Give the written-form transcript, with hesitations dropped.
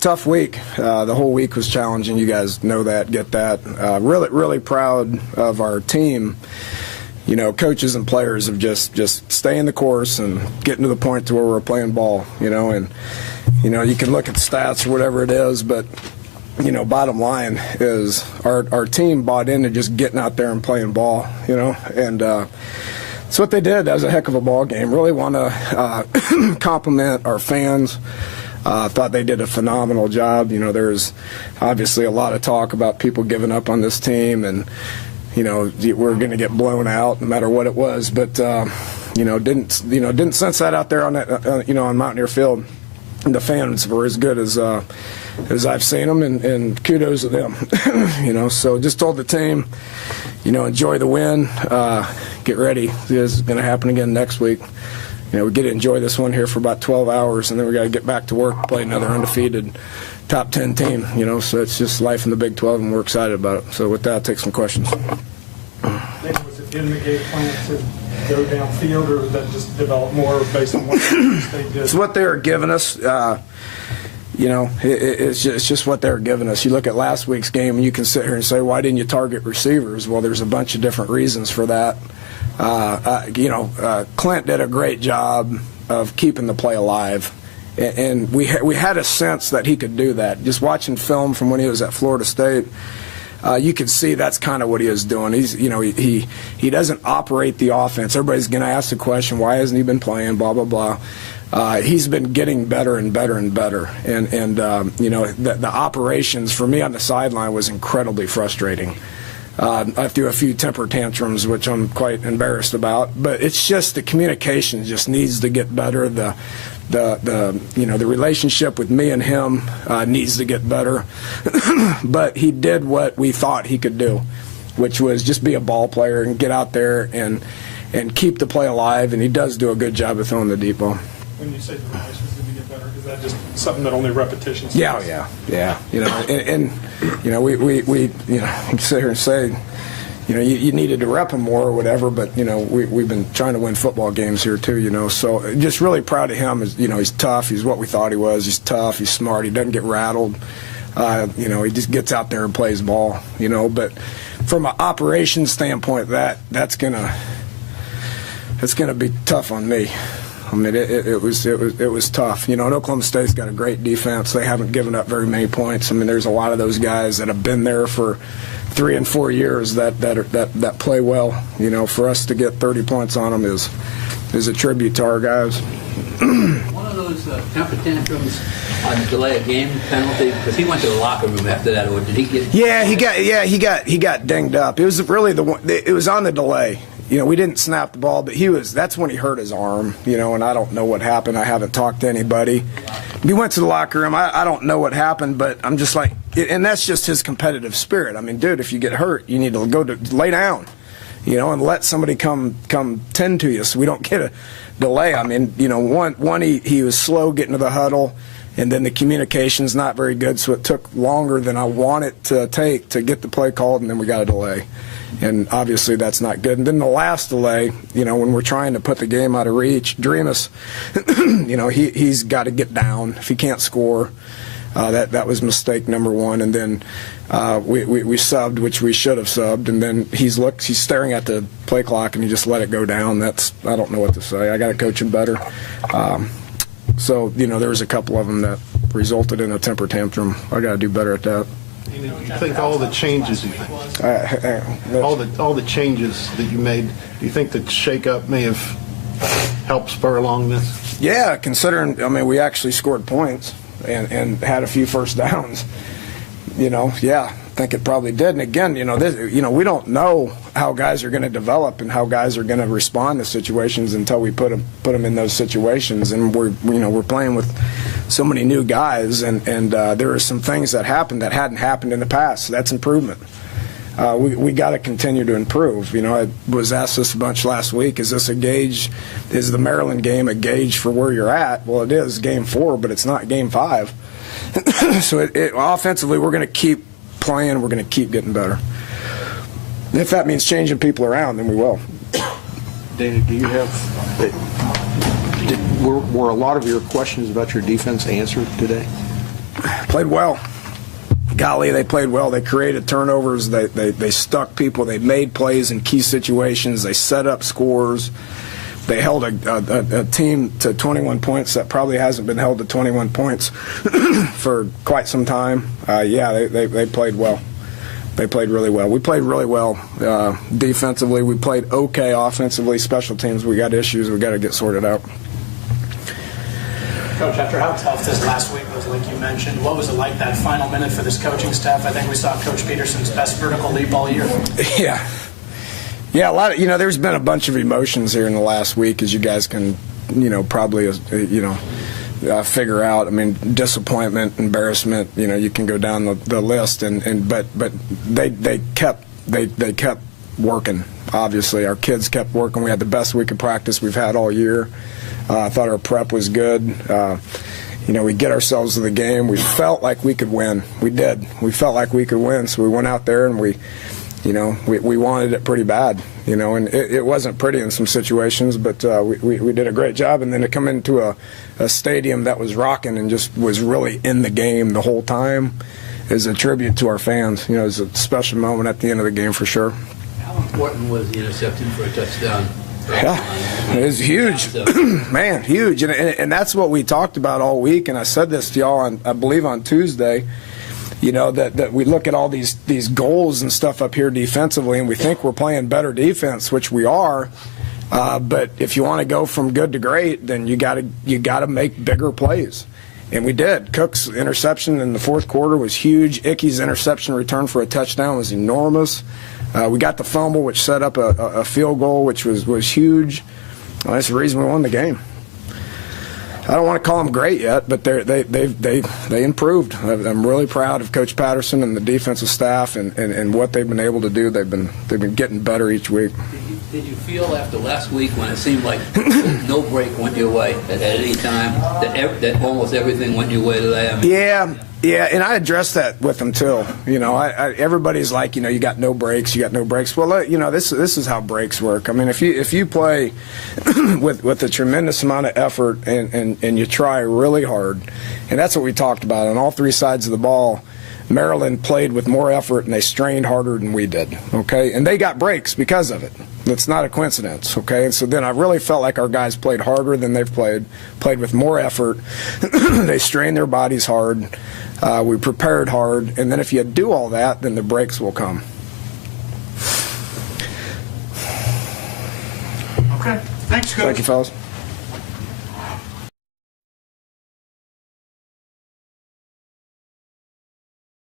Tough week. The whole week was challenging. You guys know that, get that. Really proud of our team. Coaches and players of just staying the course and getting to the point to where we're playing ball. And you can look at the stats or whatever it is, but bottom line is our team bought into just getting out there and playing ball. And that's what they did. That was a heck of a ball game. Really want to compliment our fans. Thought they did a phenomenal job. There's obviously a lot of talk about people giving up on this team, and we're going to get blown out no matter what it was. But didn't sense that out there on that on Mountaineer Field. And the fans were as good as I've seen them, and kudos to them. So just told the team, enjoy the win, get ready. This is going to happen again next week. We get to enjoy this one here for about 12 hours, and then we got to get back to work, play another undefeated top 10 team. So it's just life in the Big 12, and we're excited about it. So with that, I'll take some questions. Was it in the game plan to go downfield, or was that just develop more based on what they did? It's what they were giving us. It's just what they were giving us. You look at last week's game, and you can sit here and say, why didn't you target receivers? Well, there's a bunch of different reasons for that. Clint did a great job of keeping the play alive, and we had a sense that he could do that. Just watching film from when he was at Florida State, you could see that's kind of what he is doing. He doesn't operate the offense. Everybody's going to ask the question, why hasn't he been playing? Blah blah blah. He's been getting better and better and better, and the operations for me on the sideline was incredibly frustrating. I threw a few temper tantrums, which I'm quite embarrassed about. But it's just the communication just needs to get better. The relationship with me and him needs to get better. But he did what we thought he could do, which was just be a ball player and get out there and keep the play alive. And he does do a good job of throwing the deep ball. When you say the relations need to get better, is that just something that only repetition? Yeah. We can sit here and say, you needed to rep him more or whatever, but we've been trying to win football games here too. So just really proud of him. He's tough. He's what we thought he was. He's tough. He's smart. He doesn't get rattled. He just gets out there and plays ball. But from an operations standpoint, that's gonna be tough on me. I mean, it was tough. And Oklahoma State's got a great defense. They haven't given up very many points. I mean, there's a lot of those guys that have been there for 3 and 4 years that play well. For us to get 30 points on them is a tribute to our guys. One of those temper tantrums on the delay of game penalty, because he went to the locker room after that, or did he get? Yeah, he got dinged up. It was really it was on the delay. We didn't snap the ball, but that's when he hurt his arm, and I don't know what happened. I haven't talked to anybody. He went to the locker room. I don't know what happened, but I'm just like, and that's just his competitive spirit. I mean, dude, if you get hurt, you need to lay down, and let somebody come tend to you so we don't get a delay. I mean, one he was slow getting to the huddle, and then the communication's not very good, so it took longer than I want it to take to get the play called, and then we got a delay. And obviously that's not good. And then the last delay, when we're trying to put the game out of reach, Dreamus, he's got to get down if he can't score. That was mistake number one. And then we subbed, which we should have subbed. And then he's staring at the play clock, and he just let it go down. I don't know what to say. I got to coach him better. So there was a couple of them that resulted in a temper tantrum. I got to do better at that. You think all the changes all the changes that you made, do you think the shakeup may have helped spur along this? Yeah, considering we actually scored points and had a few first downs. Yeah, I think it probably did. And again, we don't know how guys are going to develop and how guys are going to respond to situations until we put them in those situations. And we're playing with so many new guys, and there are some things that happened that hadn't happened in the past. So that's improvement. We got to continue to improve. I was asked this a bunch last week. Is this a gauge? Is the Maryland game a gauge for where you're at? Well, it is Game 4, but it's not Game 5. So offensively, we're going to keep playing. We're going to keep getting better. And if that means changing people around, then we will. Dana, do you Were a lot of your questions about your defense answered today? Played well. Golly, they played well. They created turnovers. They stuck people. They made plays in key situations. They set up scores. They held a team to 21 points that probably hasn't been held to 21 points for quite some time. They played well. They played really well. We played really well defensively. We played okay offensively. Special teams, we got issues we got to get sorted out. Coach, after how tough this last week was, like you mentioned, what was it like that final minute for this coaching staff? I think we saw Coach Peterson's best vertical leap all year. Yeah, a lot of, there's been a bunch of emotions here in the last week, as you guys can, probably, figure out. I mean, disappointment, embarrassment, you can go down the list, but they kept working. Obviously, our kids kept working. We had the best week of practice we've had all year. I thought our prep was good. We get ourselves to the game. We felt like we could win. We did. We felt like we could win, so we went out there and we wanted it pretty bad, and it wasn't pretty in some situations, but we did a great job. And then to come into a stadium that was rocking and just was really in the game the whole time is a tribute to our fans. It was a special moment at the end of the game for sure. How important was the interception for a touchdown? Yeah, it was huge. Man, huge. And that's what we talked about all week, and I said this to y'all, I believe on Tuesday, that we look at all these goals and stuff up here defensively, and we think we're playing better defense, which we are. But if you want to go from good to great, then you got to make bigger plays, and we did. Cook's interception in the fourth quarter was huge. Icky's interception return for a touchdown was enormous. We got the fumble, which set up a field goal, which was huge. Well, that's the reason we won the game. I don't want to call them great yet, but they improved. I'm really proud of Coach Patterson and the defensive staff and what they've been able to do. They've been getting better each week. Did you feel after last week, when it seemed like no break went your way at any time, that almost everything went your way today? Yeah, and I addressed that with them too. Everybody's like, you got no breaks, you got no breaks. Well, this is how breaks work. I mean, if you play with a tremendous amount of effort and you try really hard, and that's what we talked about on all three sides of the ball. Maryland played with more effort and they strained harder than we did, okay? And they got breaks because of it. That's not a coincidence, okay? And so then I really felt like our guys played harder than they've played with more effort. They strained their bodies hard. We prepared hard. And then if you do all that, then the breaks will come. Okay. Thanks, Coach. Thank you, fellas.